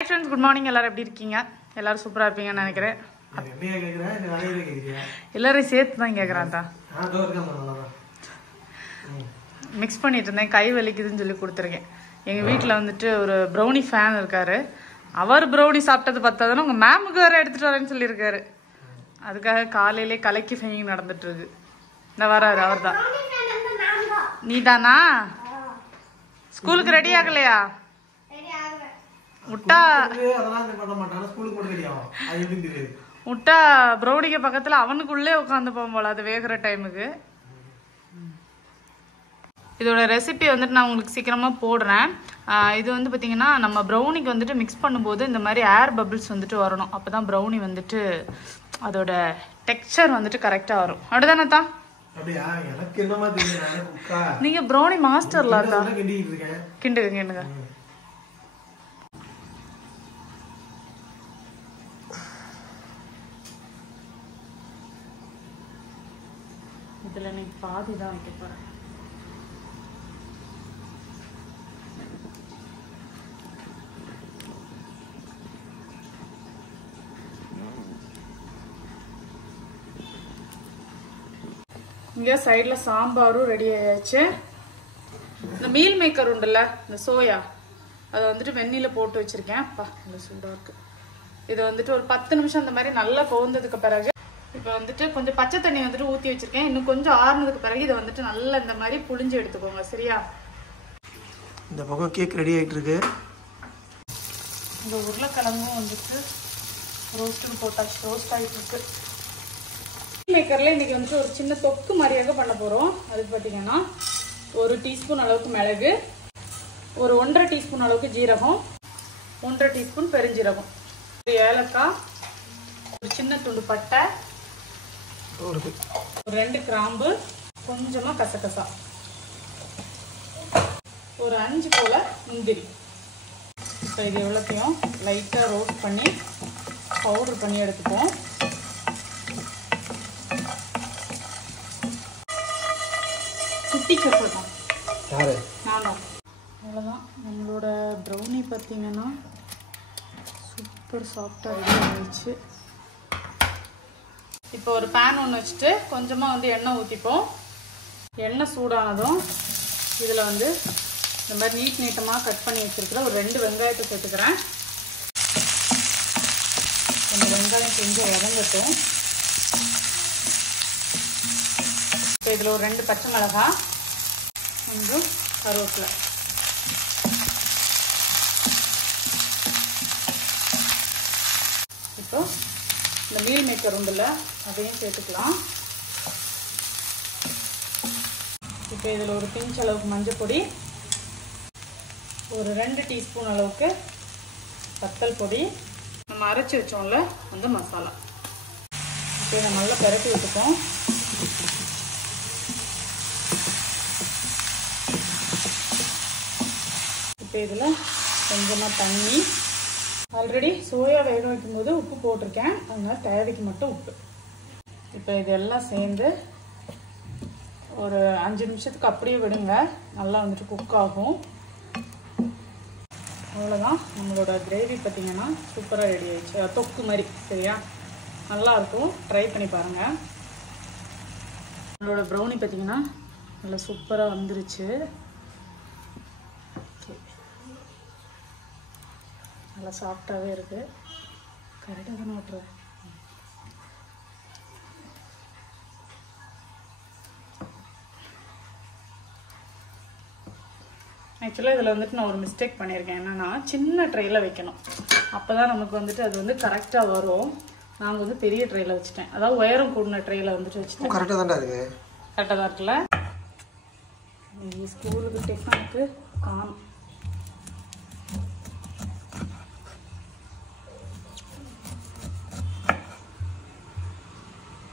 Hi friends, good morning. எல்லாரும் எப்படி இருக்கீங்க? எல்லாரும் சூப்பரா இருப்பீங்கன்னு நினைக்கிறேன். எல்லாரும் சேர்த்து தான் கேக்குறான்டா. மிக்ஸ் பண்ணிட்டு இருந்தேன், கை வலிக்குதுன்னு சொல்லி கொடுத்துருக்கேன். எங்க வீட்டில் வந்துட்டு ஒரு ப்ரௌனி ஃபேன் இருக்காரு. அவர் ப்ரௌனி சாப்பிட்டது பத்தாதுன்னு உங்க மேமுக்கு வேற எடுத்துட்டு வரேன்னு சொல்லியிருக்காரு. அதுக்காக காலையிலே கலக்கி ஃபைனிங் நடந்துட்டு இருக்கு. இந்த வராரு அவர் தான். நீதானா? ஸ்கூலுக்கு ரெடி ஆகலையா? முட்டா ப்ரௌனிக்கு பக்கத்துல அவனுக்குள்ளே உட்காந்து போகும் போல அது வேகிற டைமுக்கு. இதோட ரெசிபி வந்துட்டு நான் உங்களுக்கு சீக்கிரமா போடுறேன். இது வந்து பாத்தீங்கன்னா நம்ம ப்ரௌனிக்கு வந்துட்டு மிக்ஸ் பண்ணும்போது இந்த மாதிரி ஏர் பபிள்ஸ் வந்துட்டு வரணும். அப்பதான் ப்ரௌனி வந்துட்டு அதோட டெக்ஸ்சர் வந்துட்டு கரெக்டா வரும். அப்படிதானே தான்? நீங்க ப்ரௌனி மாஸ்டர்ல தான் கிண்டுங்க கிண்டுங்க. இதுல நீ பாதி தான் வைக்க போறேன். இங்க சைடுல சாம்பாரும் ரெடி ஆயாச்சு. இந்த மீல் மேக்கர் உண்டுல்ல, இந்த சோயா, அதை வந்துட்டு வெந்நில போட்டு வச்சிருக்கேன். அப்பா நல்ல சூடா இருக்கு. இது வந்துட்டு ஒரு 10 நிமிஷம் அந்த மாதிரி நல்லா பொந்ததுக்கு பிறகு இப்போ வந்துட்டு கொஞ்சம் பச்சை தண்ணி வந்துட்டு ஊற்றி வச்சிருக்கேன். இன்னும் கொஞ்சம் ஆறுனதுக்கு பிறகு இதை வந்துட்டு நல்லா இந்த மாதிரி புளிஞ்சு எடுத்துக்கோங்க. சரியா? இந்த பக்கம் கேக் ரெடி ஆகிட்டு இருக்கு. இந்த உருளைக்கிழங்கும் வந்துட்டு ரோஸ்ட்டும் போட்டாச்சு, ரோஸ்ட் ஆகிட்டு இருக்கு. மேக்கர்ல இன்னைக்கு வந்துட்டு ஒரு சின்ன தொக்கு மாதிரியாக பண்ண போறோம். அதுக்கு பார்த்தீங்கன்னா 1 டீஸ்பூன் அளவுக்கு மிளகு, ஒரு 1.5 டீஸ்பூன் அளவுக்கு ஜீரகம், 1.5 டீஸ்பூன் பெருஞ்சீரகம், ஒரு ஏலக்காய், ஒரு சின்ன துண்டு பட்டை, ஒரு 2 கிராம்பு, கொஞ்சமா கசகசா, ஒரு 5 போல முந்திரி. இப்போ இது எவ்வளோத்தையும் லைட்டா ரோஸ்ட் பண்ணி பவுடர் பண்ணி எடுத்துப்போம். குட்டி கப்பதான் நானும். அவ்வளோதான், நம்மளோட ப்ரௌனி பார்த்தீங்கன்னா சூப்பர் சாஃப்டாக ரெடி ஆகிடுச்சு. இப்போ ஒரு பேன் ஒன்று வச்சுட்டு கொஞ்சமாக வந்து எண்ணெய் ஊற்றிப்போம். எண்ணெய் சூடானதும் இதில் வந்து இந்த மாதிரி நீட்டமாக கட் பண்ணி வச்சுருக்கிற ஒரு 2 வெங்காயத்தை சேர்த்துக்கிறேன். இந்த வெங்காயம் கொஞ்சம் இறங்கட்டும். இப்போ இதில் ஒரு 2 பச்சை மிளகாய், கொஞ்சம் கருவேப்பிலை, இப்போ இந்த மீல் மேக்கர் உண்டுல அதையும் சேர்த்துக்கலாம். இப்போ இதில் ஒரு பிஞ்ச் அளவுக்கு மஞ்சள் பொடி, ஒரு 2 டீஸ்பூன் அளவுக்கு வத்தல் பொடி, நம்ம அரைச்சி வச்சோம்ல அந்த மசாலா. இப்போ இதை நல்லா பரட்டி விட்டுப்போம். இப்போ இதில் கொஞ்சமாக தண்ணி, ஆல்ரெடி சோயா வேக வைக்கும்போது உப்பு போட்டிருக்கேன், அதனால் தேவைக்கு மட்டும் உப்பு. இப்போ இதெல்லாம் சேர்ந்து ஒரு 5 நிமிஷத்துக்கு அப்படியே விடுங்க, நல்லா வந்துட்டு குக் ஆகும். அவ்வளோதான், நம்மளோட கிரேவி பார்த்தீங்கன்னா சூப்பராக ரெடி ஆயிடுச்சு. தொக்கு மாதிரி. சரியா? நல்லாயிருக்கும், ட்ரை பண்ணி பாருங்கள். நம்மளோட ப்ரௌனி பார்த்தீங்கன்னா நல்லா சூப்பராக வந்துருச்சு. நல்லா சாஃப்டாகவே இருக்குது. கரெக்டாக தானே ஓட்டுறேன். ஆக்சுவலாக இதில் வந்துட்டு நான் ஒரு மிஸ்டேக் பண்ணியிருக்கேன். என்னென்னா சின்ன ட்ரையில் வைக்கணும், அப்போ தான் நமக்கு வந்துட்டு அது வந்து கரெக்டாக வரும். நாங்கள் வந்து பெரிய ட்ரையில் வச்சுட்டேன், அதாவது உயரம் கூடின ட்ரையில் வந்துட்டு வச்சுட்டேன். கரெக்டாக தான் இருக்குது. கரெக்டாக தான் இருக்குல்ல? ஸ்கூலுக்கு டிஃபனுக்கு காணும்.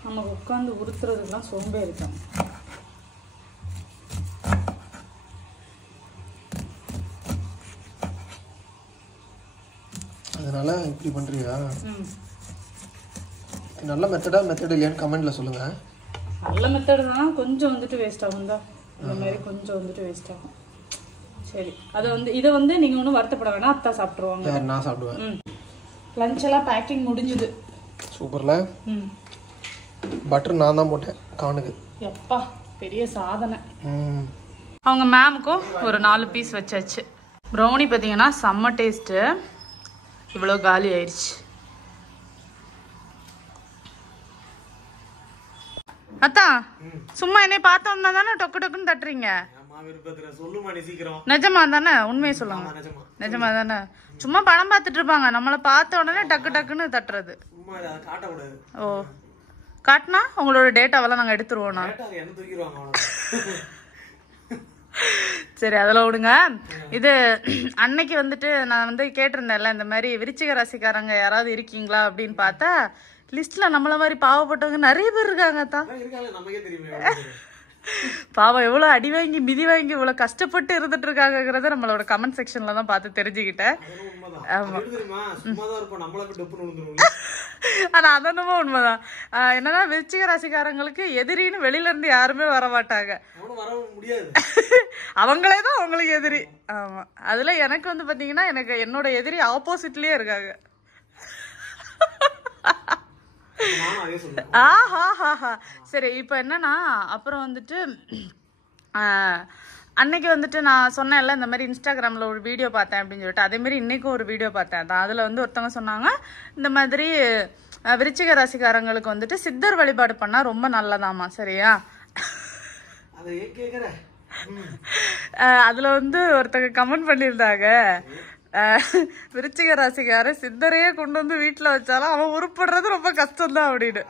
நம்ம உட்காந்து உறுத்துறதுக்கெல்லாம் சோம்பே இருக்காங்க. அதனால இப்படி பண்றியா? நல்ல மெத்தட் இல்லையான்னு கமெண்ட்ல சொல்லுங்க. நல்ல மெத்தட் தான், கொஞ்சம் வந்துட்டு வேஸ்ட் ஆகும் தான். இந்த மாதிரி கொஞ்சம் வந்துட்டு வேஸ்ட் ஆகும். சரி, அதை இதை நீங்க ஒன்றும் வருத்தப்பட வேணாம், அத்தா சாப்பிட்ருவாங்க. நான் சாப்பிடுவேன். லஞ்ச் எல்லாம் பேக்கிங் முடிஞ்சுது. சூப்பர்ல. பட்டர் நான் தான் போட்டேன் கானுக்கு. எப்பா பெரிய சாதனை. அவங்க மேமுக்கும் ஒரு 4 பீஸ் வச்சாச்சு. ப்ரௌனி பார்த்தீங்கன்னா செம்ம டேஸ்ட்டு. இவ்வளோ காலி ஆயிடுச்சு. அத்தா சும்மா என்னை பார்த்தோம்னா தானே டொக்கு டொக்குன்னு தட்டுறீங்க. நிஜமா தானே? உண்மையை சொல்லுங்க. நிஜமா தானே? சும்மா படம் பார்த்துட்டு இருப்பாங்க, நம்மளை பார்த்த உடனே டக்கு டக்குன்னு தட்டுறது. ஓ, காட்டினா உங்களோட டேட்டாவெல்லாம் நாங்கள் எடுத்துருவோண்ணா. சரி, அதெல்லாம் விடுங்க. இது அன்னைக்கு நான் கேட்டிருந்தேன்ல, இந்த மாதிரி விருச்சிக ராசிக்காரங்க யாராவது இருக்கீங்களா அப்படின்னு பார்த்தா லிஸ்ட்ல நம்மள மாதிரி பாவப்பட்டவங்க நிறைய பேர் இருக்காங்க. தான் பாவம் எவ்வளவு அடி வாங்கி மிதி வாங்கி இவ்வளவு கஷ்டப்பட்டு இருந்துட்டு இருக்காங்கிறத நம்மளோட கமெண்ட் செக்ஷன்ல தான் பார்த்து தெரிஞ்சுக்கிட்டேன். ஆனா அதென்னமோ உண்மைதான். என்னன்னா விருச்சிக ராசிக்காரங்களுக்கு எதிரின்னு வெளியில இருந்து யாருமே வர மாட்டாங்க, அவங்களேதான் அவங்களுக்கு எதிரி. ஆமா, அதுல எனக்கு பாத்தீங்கன்னா எனக்கு என்னோட எதிரி ஆப்போசிட்லயே இருக்காங்க. சரி, இப்ப என்னன்னா அப்புறம் அன்னைக்கு நான் சொன்னேன்ல இந்த மாதிரி இன்ஸ்டாகிராம்ல ஒரு வீடியோ பார்த்தேன் அப்படின்னு சொல்லிட்டு, அதே மாதிரி இன்னைக்கும் ஒரு வீடியோ பார்த்தேன். அதுல ஒருத்தவங்க சொன்னாங்க இந்த மாதிரி விருச்சிக ராசிக்காரங்களுக்கு சித்தர் வழிபாடு பண்ணா ரொம்ப நல்லதாமா. சரியா? அதுல ஒருத்தங்க கமெண்ட் பண்ணியிருந்தாங்க, விருச்சிக ராசிக்கார சித்தரையே கொண்டு வந்து வீட்டுல வச்சாலும் அவன் உருப்படுறது ரொம்ப கஷ்டம் தான் அப்படின்னு.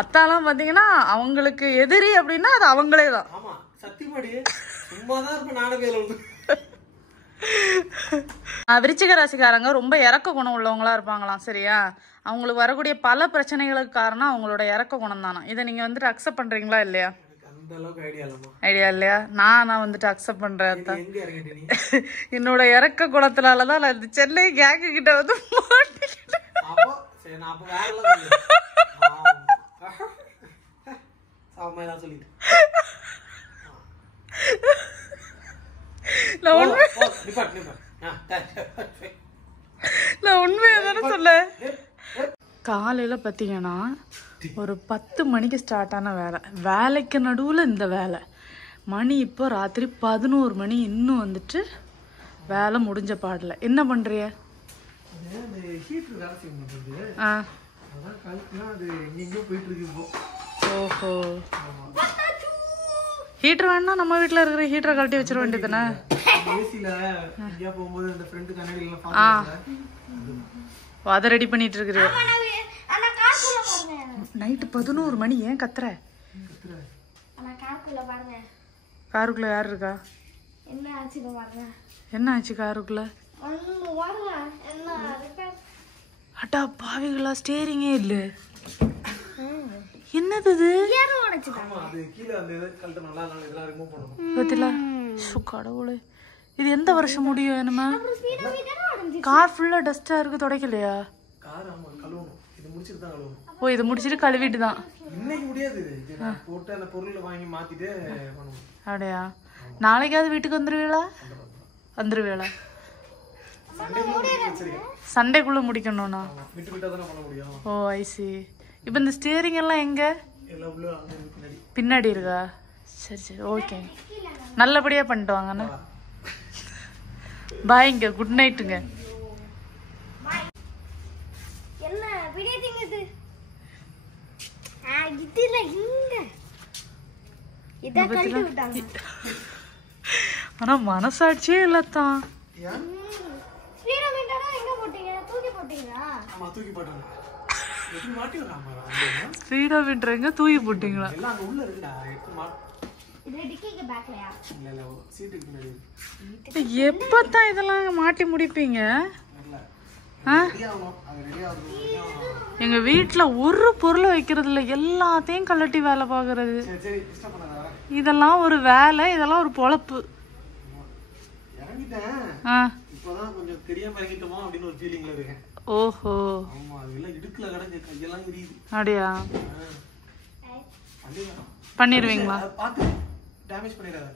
அத்தாலாம் பாத்தீங்கன்னா அவங்களுக்கு எதிரி அப்படின்னா அது அவங்களே தான். விருச்சிக ராசிக்காரங்க ரொம்ப இறக்க குணம் உள்ளவங்களா இருப்பாங்களாம். சரியா? அவங்களுக்கு வரக்கூடிய பல பிரச்சனைகளுக்கு காரணம் அவங்களோட இறக்க குணம் தானா. இதை நீங்க அக்செப்ட் பண்றீங்களா இல்லையா? ஐடியா இல்லையா? நான் அக்செப்ட் பண்றேன். என்னோட இறக்க குணத்தினாலதான் நான் இந்த சென்னை கேங்கு கிட்ட மாட்டிக்கிட்டேன். நான் உண்மையா தானே சொல்ல. காலையில பாத்தீங்கன்னா ஒரு 10 மணிக்கு ஸ்டார்ட் ஆன வேலைக்கு நடுவுல இந்த வேலை. மணி இப்போ ராத்திரி 11 மணி, இன்னும் வேலை முடிஞ்ச பாடல. என்ன பண்றிய? ஓஹோ, ஹீட்டர் வேணா நம்ம வீட்டுல இருக்கிற ஹீட்டரை கழட்டி வச்சிட வேண்டியதுதானே? அதை ரெடி பண்ணிட்டு இருக்கிற. நைட்டு 11 மணி. ஏன் கத்துற? காருக்குள்ள யாரு இருக்கா? என்ன ஆச்சு காருக்குள்ள? அட்டா பாவிகளா, ஸ்டேரிங்கே இல்ல. என்னது இது? கடவுளே, இது எந்த வருஷம் முடியும்? என்னமா கார் ஃபுல்லா டஸ்டா இருக்கு, துடைக்கலையா? ஓ, இது முடிச்சிட்டு கழுவிட்டு தான். அப்படியா? நாளைக்காவது வீட்டுக்கு வந்துருவீங்களா? வந்துருவீங்களா? சண்டேக்குள்ள முடிக்கணும்னா? ஓ, ஐசி. இப்ப இந்த ஸ்டியரிங் எல்லாம் எங்க? பின்னாடி இருக்கா? சரி சரி, ஓகே. நல்லபடியா பண்ணிட்டு வாங்கண்ணா. பாய்ங்க, குட் நைட்டுங்க. ஆனா மனசாட்சியே இல்லத்தான். ஸ்பீடோமீட்டர் தூக்கி போட்டீங்களா? எப்பதான் இதெல்லாம் மாட்டி முடிப்பீங்க? எங்க வீட்டுல ஒரு பொருளை வைக்கிறது இல்ல, எல்லாத்தையும் கழட்டி வேலை பாக்குறது. இதெல்லாம் ஒரு வேலை, இதெல்லாம் ஒரு பொழப்பு. ஓஹோ ஆமா அதெல்லாம் இடுக்குல கடங்க கையெல்லாம் எரியுது. அப்படியா? பண்ணிடலாம். பண்ணிடுவீங்களா? பார்த்து டேமேஜ் பண்ணிடாத.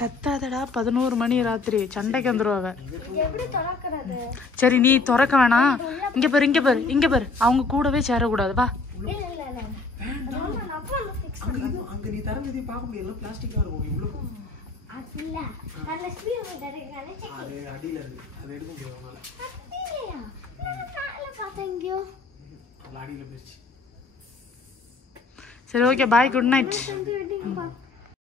கத்தாதடா, 11 மணி ராத்திரி சண்டைக்கு வந்துருவாங்க. எப்படி திறக்கிறது? சரி நீ திறக்க வேணாம். இங்க பாரு இங்க பாரு இங்க பாரு, அவங்க கூடவே சேரக்கூடாது. வா. இல்ல இல்ல இல்ல மாமா நான் அப்பா ஃபிக்ஸ் அங்க நீ தரங்கதி பார்க்க முடியல, பிளாஸ்டிக்கா இருக்கும். இவ்வளவு அது இல்ல நல்ல ஸ்பீட் தரேன் செக். அது அடியில இருக்கு, அது எடுக்க முடியாது உன்னால. அப்படியா? நான் காலைல பார்த்தேங்கயோ. அது அடியில போயிடுச்சு. சரி ஓகே, பாய், குட் நைட். வந்து வெட்டிங் பா.